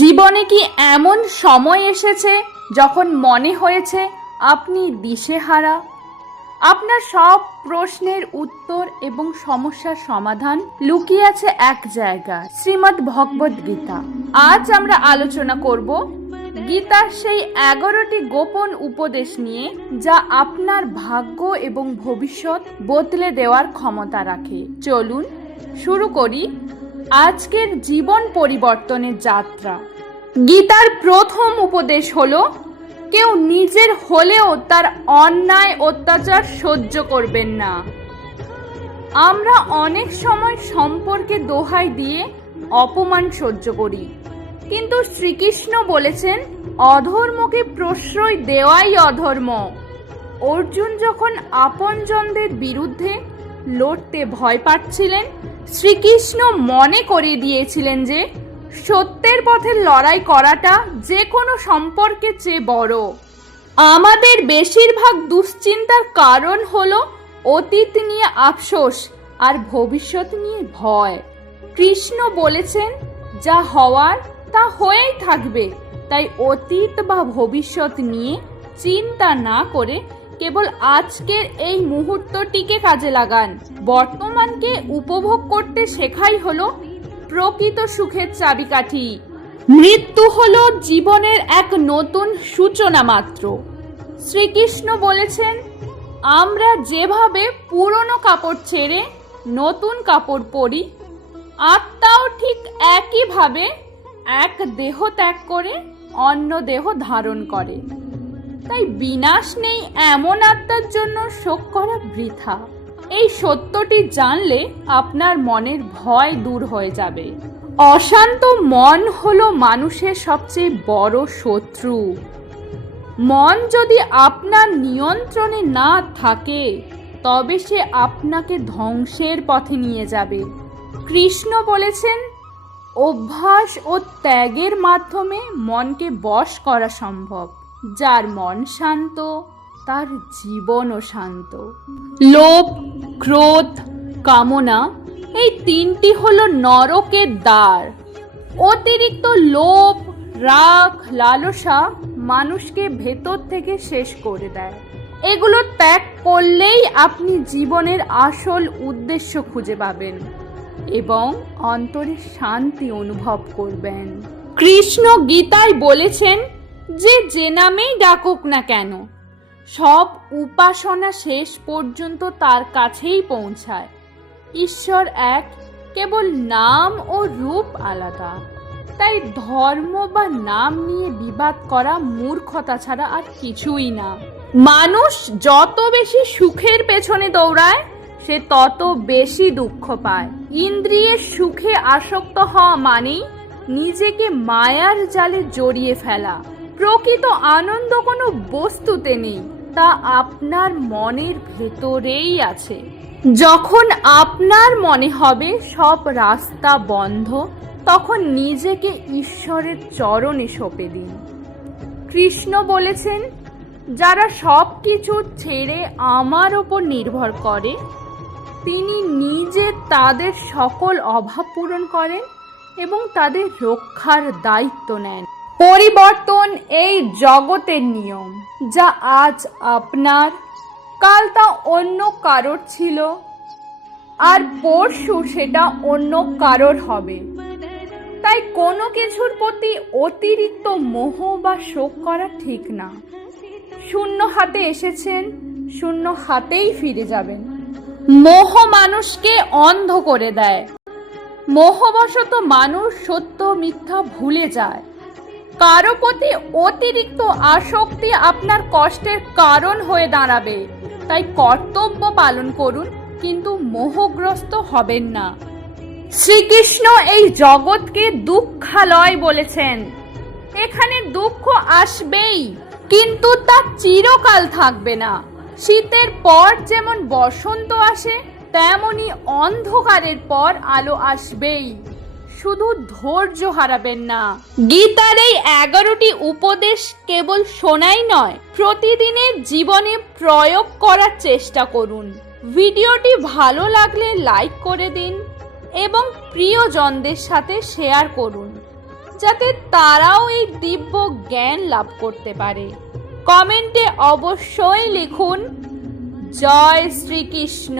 জীবনে কি এমন সময় এসেছে যখন মনে হয়েছে আপনি দিশেহারা? আপনার সব প্রশ্নের উত্তর এবং সমস্যার সমাধান লুকিয়ে আছে এক জায়গায়, শ্রীমদ্ ভগবদ গীতা। আজ আমরা আলোচনা করব গীতার সেই 11টি গোপন উপদেশ নিয়ে, যা আপনার ভাগ্য এবং ভবিষ্যৎ বদলে দেওয়ার ক্ষমতা রাখে। চলুন শুরু করি আজকের জীবন পরিবর্তনের যাত্রা। গীতার প্রথম উপদেশ হলো, কেউ নিজের হলেও তার অন্যায় অত্যাচার সহ্য করবেন না। আমরা অনেক সময় সম্পর্কে দোহাই দিয়ে অপমান সহ্য করি, কিন্তু শ্রীকৃষ্ণ বলেছেন অধর্মকে প্রশ্রয় দেওয়াই অধর্ম। অর্জুন যখন আপনজনদের বিরুদ্ধে লড়তে ভয় পাচ্ছিলেন, শ্রীকৃষ্ণ মনে করিয়ে দিয়েছিলেন যে সত্যের পথে লড়াই করাটা যে কোনো সম্পর্কের চেয়ে বড়। আমাদের বেশিরভাগ দুশ্চিন্তার কারণ হলো অতীত নিয়ে আফসোস আর ভবিষ্যৎ নিয়ে ভয়। কৃষ্ণ বলেছেন যা হওয়ার তা হয়েই থাকবে, তাই অতীত বা ভবিষ্যৎ নিয়ে চিন্তা না করে কেবল আজকের এই মুহূর্তটিকে কাজে লাগান। বর্তমানকে উপভোগ করতে শেখাই হলো প্রকৃত সুখের চাবিকাঠি। মৃত্যু হলো জীবনের এক নতুন সূচনা মাত্র। শ্রীকৃষ্ণ বলেছেন, আমরা যেভাবে পুরনো কাপড় ছেড়ে নতুন কাপড় পরি, আত্মাও ঠিক একইভাবে এক দেহ ত্যাগ করে অন্য দেহ ধারণ করে। তাই বিনাশ নেই এমন আত্মার জন্য শোক করা বৃথা। এই সত্যটি জানলে আপনার মনের ভয় দূর হয়ে যাবে। অশান্ত মন হলো মানুষের সবচেয়ে বড় শত্রু। মন যদি আপনার নিয়ন্ত্রণে না থাকে, তবে সে আপনাকে ধ্বংসের পথে নিয়ে যাবে। কৃষ্ণ বলেছেন, অভ্যাস ও ত্যাগের মাধ্যমে মনকে বশ করা সম্ভব। যার মন শান্ত, তার জীবনও শান্ত। লোভ, ক্রোধ, কামনা, এই তিনটি হলো নরকের দ্বার। অতিরিক্ত লোভ, রাগ, লালসা মানুষকে ভেতর থেকে শেষ করে দেয়। এগুলো ত্যাগ করলেই আপনি জীবনের আসল উদ্দেশ্য খুঁজে পাবেন এবং অন্তরে শান্তি অনুভব করবেন। কৃষ্ণ গীতায় বলেছেন যে নামেই ডাকুক না কেন, সব উপাসনা শেষ পর্যন্ত তার কাছেই পৌঁছায়। ঈশ্বর এক, কেবল নাম ও রূপ আলাদা। তাই ধর্ম বা নাম নিয়ে বিবাদ করা মূর্খতা ছাড়া আর কিছুই না। মানুষ যত বেশি সুখের পেছনে দৌড়ায়, সে তত বেশি দুঃখ পায়। ইন্দ্রিয়ের সুখে আসক্ত হওয়া মানেই নিজেকে মায়ার জালে জড়িয়ে ফেলা। প্রকৃত আনন্দ কোনো বস্তুতে নেই, তা আপনার মনের ভেতরেই আছে। যখন আপনার মনে হবে সব রাস্তা বন্ধ, তখন নিজেকে ঈশ্বরের চরণে সঁপে দিন। কৃষ্ণ বলেছেন, যারা সব কিছু ছেড়ে আমার ওপর নির্ভর করে, তিনি নিজে তাদের সকল অভাব পূরণ করেন এবং তাদের রক্ষার দায়িত্ব নেন। পরিবর্তন এই জগতের নিয়ম। যা আজ আপনার, কাল তা অন্য কারোর ছিল, আর পরশু সেটা অন্য কারোর হবে। তাই কোনো কিছুর প্রতি অতিরিক্ত মোহ বা শোক করা ঠিক না। শূন্য হাতে এসেছেন, শূন্য হাতেই ফিরে যাবেন। মোহ মানুষকে অন্ধ করে দেয়। মোহবশত মানুষ সত্য মিথ্যা ভুলে যায়। কারো প্রতি অতিরিক্ত আসক্তি আপনার কষ্টের কারণ হয়ে দাঁড়াবে। তাই কর্তব্য পালন করুন, কিন্তু মোহগ্রস্ত হবেন না। শ্রীকৃষ্ণ এই জগৎকে দুঃখালয় বলেছেন। এখানে দুঃখ আসবেই, কিন্তু তা চিরকাল থাকবে না। শীতের পর যেমন বসন্ত আসে, তেমনি অন্ধকারের পর আলো আসবেই। শুধু ধৈর্য হারাবেন না। গীতার এই 11টি উপদেশ কেবল শোনাই নয়, প্রতিদিনের জীবনে প্রয়োগ করার চেষ্টা করুন। ভিডিওটি ভালো লাগলে লাইক করে দিন এবং প্রিয়জনদের সাথে শেয়ার করুন। যাতে তারাও এই দিব্য জ্ঞান লাভ করতে পারে। কমেন্টে অবশ্যই লিখুন জয় শ্রীকৃষ্ণ।